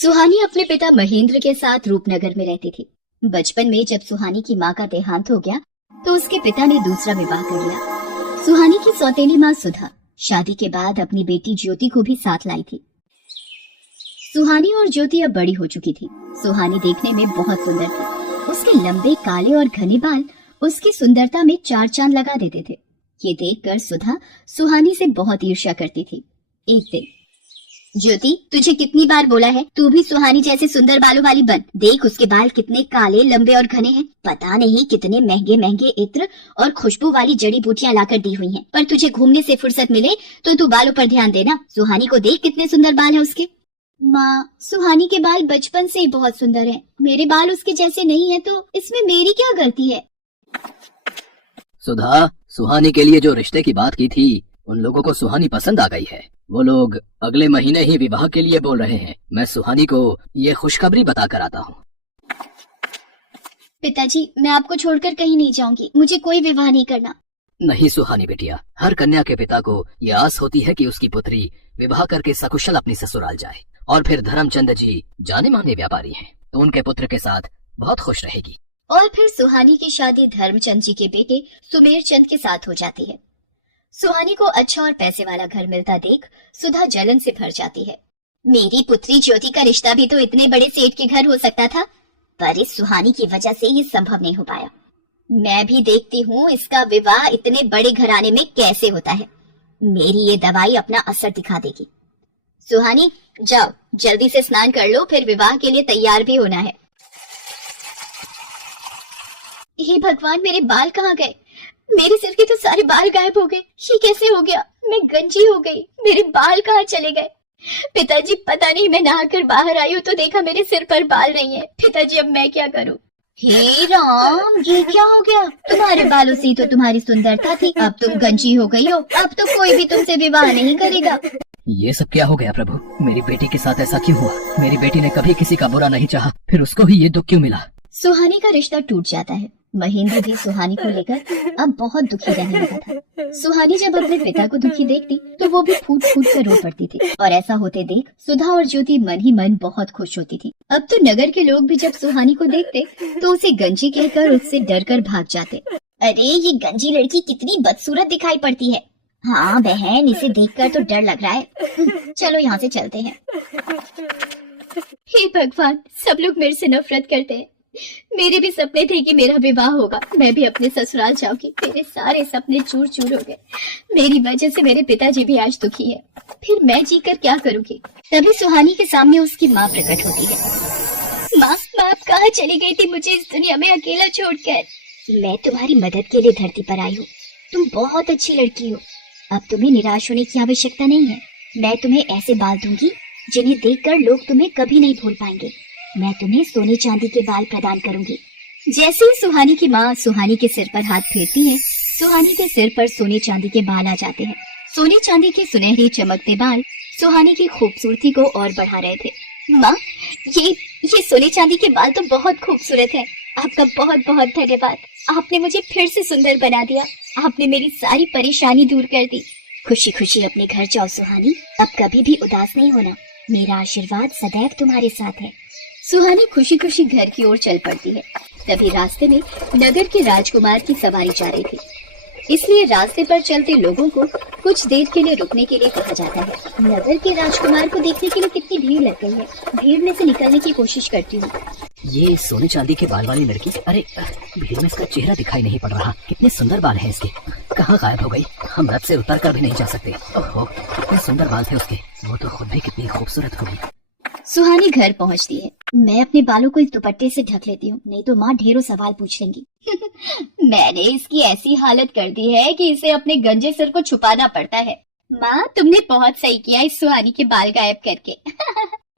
सुहानी अपने पिता महेंद्र के साथ रूपनगर में रहती थी। बचपन में जब सुहानी की माँ का देहांत हो गया तो उसके पिता ने दूसरा विवाह कर लिया। सुहानी की सौतेली माँ सुधा शादी के बाद अपनी बेटी ज्योति को भी साथ लाई थी। सुहानी और ज्योति अब बड़ी हो चुकी थी। सुहानी देखने में बहुत सुंदर थी। उसके लंबे काले और घने बाल उसकी सुंदरता में चार चांद लगा देते थे। ये देखकर सुधा सुहानी से बहुत ईर्ष्या करती थी। एक दिन, ज्योति, तुझे कितनी बार बोला है तू भी सुहानी जैसे सुंदर बालों वाली बन। देख उसके बाल कितने काले, लंबे और घने हैं। पता नहीं कितने महंगे महंगे इत्र और खुशबू वाली जड़ी बूटियां लाकर दी हुई हैं। पर तुझे घूमने से फुर्सत मिले तो तू बालों पर ध्यान देना। सुहानी को देख कितने सुंदर बाल है उसके। माँ, सुहानी के बाल बचपन से ही बहुत सुंदर हैं। मेरे बाल उसके जैसे नहीं है तो इसमें मेरी क्या गलती है? सुधा, सुहानी के लिए जो रिश्ते की बात की थी उन लोगों को सुहानी पसंद आ गई है। वो लोग अगले महीने ही विवाह के लिए बोल रहे हैं। मैं सुहानी को ये खुशखबरी बता कर आता हूँ। पिताजी, मैं आपको छोड़कर कहीं नहीं जाऊंगी। मुझे कोई विवाह नहीं करना। नहीं सुहानी बेटिया, हर कन्या के पिता को ये आस होती है कि उसकी पुत्री विवाह करके सकुशल अपनी ससुराल जाए। और फिर धर्मचंद जी जाने माने व्यापारी हैं, तो उनके पुत्र के साथ बहुत खुश रहेगी। और फिर सुहानी की शादी धर्मचंद जी के बेटे सुमेर चंद के साथ हो जाती है। सुहानी को अच्छा और पैसे वाला घर मिलता देख सुधा जलन से भर जाती है। मेरी पुत्री ज्योति का रिश्ता भी तो इतने बड़े सेठ के घर हो सकता था, पर इस सुहानी की वजह से ये संभव नहीं हो पाया। मैं भी देखती हूँ इसका विवाह इतने बड़े घराने में कैसे होता है। मेरी ये दवाई अपना असर दिखा देगी। सुहानी, जाओ जल्दी से स्नान कर लो, फिर विवाह के लिए तैयार भी होना है। हे भगवान, मेरे बाल कहाँ गए? मेरे सिर के तो सारे बाल गायब हो गए। ये कैसे हो गया? मैं गंजी हो गई। मेरे बाल कहाँ चले गए? पिताजी, पता नहीं, मैं नहाकर बाहर आई हूँ तो देखा मेरे सिर पर बाल नहीं है। पिताजी, अब मैं क्या करूँ? हे राम, ये क्या हो गया? तुम्हारे बालों से तो तुम्हारी सुंदरता थी, अब तुम गंजी हो गई हो। अब तो कोई भी तुमसे विवाह नहीं करेगा। ये सब क्या हो गया प्रभु? मेरी बेटी के साथ ऐसा क्यों हुआ? मेरी बेटी ने कभी किसी का बुरा नहीं चाहा, फिर उसको ही ये दुख क्यों मिला? सुहानी का रिश्ता टूट जाता है। महेंद्र भी सुहानी को लेकर अब बहुत दुखी रहने लगा था। सुहानी जब अपने पिता को दुखी देखती तो वो भी फूट फूट कर रो पड़ती थी। और ऐसा होते देख सुधा और ज्योति मन ही मन बहुत खुश होती थी। अब तो नगर के लोग भी जब सुहानी को देखते तो उसे गंजी कहकर उससे डर कर भाग जाते। अरे, ये गंजी लड़की कितनी बदसूरत दिखाई पड़ती है। हाँ बहन, इसे देखकर तो डर लग रहा है। चलो यहाँ से चलते हैं। हे भगवान, सब लोग मेरे से नफरत करते हैं। मेरे भी सपने थे कि मेरा विवाह होगा, मैं भी अपने ससुराल जाऊंगी। मेरे सारे सपने चूर चूर हो गए। मेरी वजह से मेरे पिताजी भी आज दुखी है। फिर मैं जीकर क्या करूंगी? तभी सुहानी के सामने उसकी माँ प्रकट होती है। माँ, आप कहाँ चली गई थी मुझे इस दुनिया में अकेला छोड़कर? मैं तुम्हारी मदद के लिए धरती पर आई हूँ। तुम बहुत अच्छी लड़की हो। अब तुम्हें निराश होने की आवश्यकता नहीं है। मैं तुम्हें ऐसे बाल दूंगी जिन्हें देखकर लोग तुम्हें कभी नहीं भूल पाएंगे। मैं तुम्हें सोने चांदी के बाल प्रदान करूंगी। जैसे ही सुहानी की माँ सुहानी के सिर पर हाथ फेरती है, सुहानी के सिर पर सोने चांदी के बाल आ जाते हैं। सोने चांदी के सुनहरी चमकते बाल सुहानी की खूबसूरती को और बढ़ा रहे थे। माँ, ये सोने चांदी के बाल तो बहुत खूबसूरत हैं। आपका बहुत बहुत धन्यवाद। आपने मुझे फिर से सुंदर बना दिया। आपने मेरी सारी परेशानी दूर कर दी। खुशी खुशी अपने घर जाओ सुहानी। अब कभी भी उदास नहीं होना। मेरा आशीर्वाद सदैव तुम्हारे साथ है। सुहानी खुशी खुशी घर की ओर चल पड़ती है। तभी रास्ते में नगर के राजकुमार की सवारी जा रही थी, इसलिए रास्ते पर चलते लोगों को कुछ देर के लिए रुकने के लिए कहा जाता है। नगर के राजकुमार को देखने के लिए कितनी भीड़ लग गई है। भीड़ में से निकलने की कोशिश करती हूँ। ये सोने चांदी के बाल वाली लड़की, अरे भीड़ में इसका चेहरा दिखाई नहीं पड़ रहा। कितने सुंदर बाल हैं इसके, कहाँ गायब हो गई? हम रथ से उतर कर भी नहीं जा सकते। ओहो, कितने सुंदर बाल थे उसके। वो तो खुद भी कितनी खूबसूरत हुई। सुहानी घर पहुंचती है। मैं अपने बालों को इस दुपट्टे से ढक लेती हूँ, नहीं तो माँ ढेरों सवाल पूछ लेंगी। मैंने इसकी ऐसी हालत कर दी है कि इसे अपने गंजे सिर को छुपाना पड़ता है। माँ, तुमने बहुत सही किया इस सुहानी के बाल गायब करके।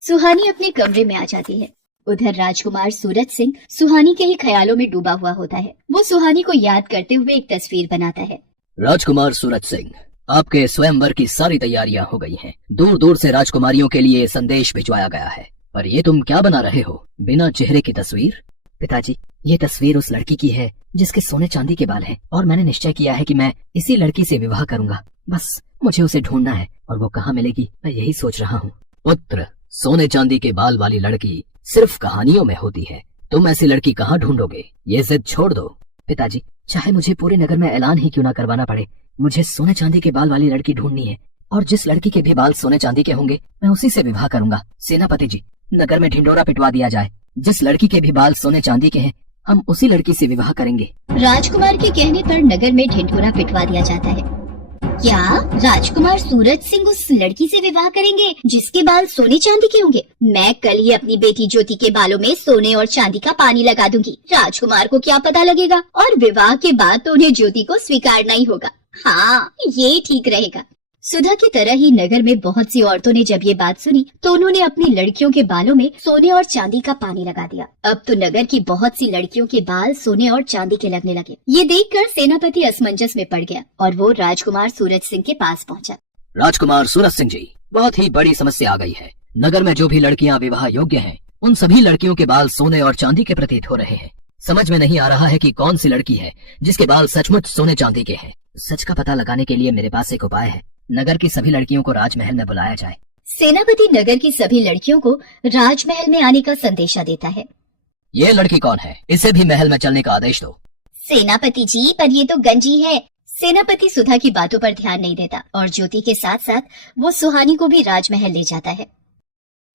सुहानी अपने कमरे में आ जाती है। उधर राजकुमार सूरज सिंह सुहानी के ही ख्यालों में डूबा हुआ होता है। वो सुहानी को याद करते हुए एक तस्वीर बनाता है। राजकुमार सूरज सिंह, आपके स्वयंवर की सारी तैयारियां हो गई हैं। दूर दूर से राजकुमारियों के लिए संदेश भिजवाया गया है। पर ये तुम क्या बना रहे हो? बिना चेहरे की तस्वीर? पिताजी, ये तस्वीर उस लड़की की है जिसके सोने चांदी के बाल हैं, और मैंने निश्चय किया है कि मैं इसी लड़की से विवाह करूंगा। बस मुझे उसे ढूंढना है, और वो कहाँ मिलेगी मैं यही सोच रहा हूँ। पुत्र, सोने चांदी के बाल वाली लड़की सिर्फ कहानियों में होती है। तुम ऐसी लड़की कहाँ ढूंढोगे? ये जिद छोड़ दो। पिताजी, चाहे मुझे पूरे नगर में ऐलान ही क्यों ना करवाना पड़े, मुझे सोने चांदी के बाल वाली लड़की ढूंढनी है, और जिस लड़की के भी बाल सोने चांदी के होंगे मैं उसी से विवाह करूंगा। सेनापति जी, नगर में ढिंडोरा पिटवा दिया जाए। जिस लड़की के भी बाल सोने चांदी के हैं हम उसी लड़की से विवाह करेंगे। राजकुमार के कहने पर नगर में ढिंढोरा पिटवा दिया जाता है। क्या राजकुमार सूरज सिंह उस लड़की से विवाह करेंगे जिसके बाल सोने चांदी के होंगे? मैं कल ही अपनी बेटी ज्योति के बालों में सोने और चांदी का पानी लगा दूंगी। राजकुमार को क्या पता लगेगा, और विवाह के बाद तो उन्हें ज्योति को स्वीकारना ही होगा। हाँ, ये ठीक रहेगा। सुधा की तरह ही नगर में बहुत सी औरतों ने जब ये बात सुनी तो उन्होंने अपनी लड़कियों के बालों में सोने और चांदी का पानी लगा दिया। अब तो नगर की बहुत सी लड़कियों के बाल सोने और चांदी के लगने लगे। ये देखकर सेनापति असमंजस में पड़ गया और वो राजकुमार सूरज सिंह के पास पहुंचा। राजकुमार सूरज सिंह जी, बहुत ही बड़ी समस्या आ गई है। नगर में जो भी लड़कियां विवाह योग्य हैं, उन सभी लड़कियों के बाल सोने और चांदी के प्रतीत हो रहे हैं। समझ में नहीं आ रहा है कि कौन सी लड़की है जिसके बाल सचमुच सोने चांदी के हैं। सच का पता लगाने के लिए मेरे पास एक उपाय है। नगर की सभी लड़कियों को राजमहल में बुलाया जाए। सेनापति नगर की सभी लड़कियों को राजमहल में आने का संदेशा देता है। ये लड़की कौन है? इसे भी महल में चलने का आदेश दो। सेनापति जी, पर ये तो गंजी है। सेनापति सुधा की बातों पर ध्यान नहीं देता और ज्योति के साथ साथ वो सुहानी को भी राजमहल ले जाता है।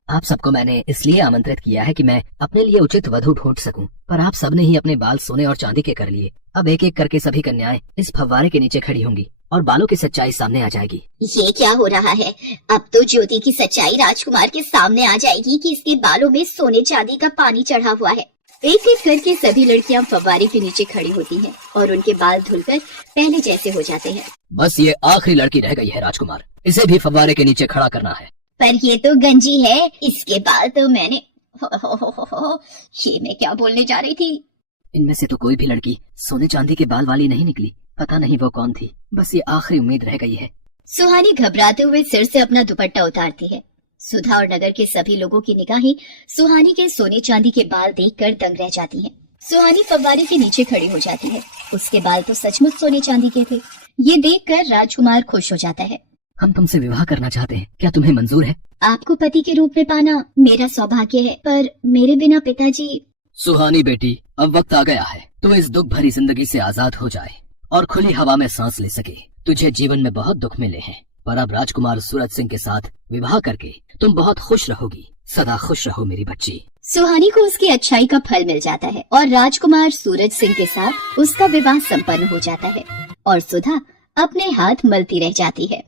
आप सबको मैंने इसलिए आमंत्रित किया है कि मैं अपने लिए उचित वधू ढूंढ सकूं, पर आप सबने ही अपने बाल सोने और चांदी के कर लिए। अब एक एक करके सभी कन्याएं इस फव्वारे के नीचे खड़ी होंगी और बालों की सच्चाई सामने आ जाएगी। ये क्या हो रहा है? अब तो ज्योति की सच्चाई राजकुमार के सामने आ जाएगी कि इसके बालों में सोने चांदी का पानी चढ़ा हुआ है। एक एक करके सभी लड़कियां फव्वारे के नीचे खड़ी होती हैं और उनके बाल धुलकर पहले जैसे हो जाते हैं। बस ये आखिरी लड़की रह गई है राजकुमार, इसे भी फव्वारे के नीचे खड़ा करना है। पर ये तो गंजी है, इसके बाल तो मैंने ये मैं क्या बोलने जा रही थी। इनमें से तो कोई भी लड़की सोने चांदी के बाल वाली नहीं निकली। पता नहीं वो कौन थी। बस ये आखिरी उम्मीद रह गई है। सुहानी घबराते हुए सिर से अपना दुपट्टा उतारती है। सुधा और नगर के सभी लोगों की निगाहें सुहानी के सोने चांदी के बाल देखकर दंग रह जाती हैं। सुहानी फव्वारे के नीचे खड़ी हो जाती है। उसके बाल तो सचमुच सोने चांदी के थे। ये देखकर राजकुमार खुश हो जाता है। हम तुमसे विवाह करना चाहते हैं, क्या तुम्हें मंजूर है? आपको पति के रूप में पाना मेरा सौभाग्य है, पर मेरे बिना पिताजी। सुहानी बेटी, अब वक्त आ गया है तो इस दुख भरी जिंदगी से आजाद हो जाए और खुली हवा में सांस ले सके। तुझे जीवन में बहुत दुख मिले हैं, पर अब राजकुमार सूरज सिंह के साथ विवाह करके तुम बहुत खुश रहोगी। सदा खुश रहो मेरी बच्ची। सुहानी को उसकी अच्छाई का फल मिल जाता है और राजकुमार सूरज सिंह के साथ उसका विवाह संपन्न हो जाता है और सुधा अपने हाथ मलती रह जाती है।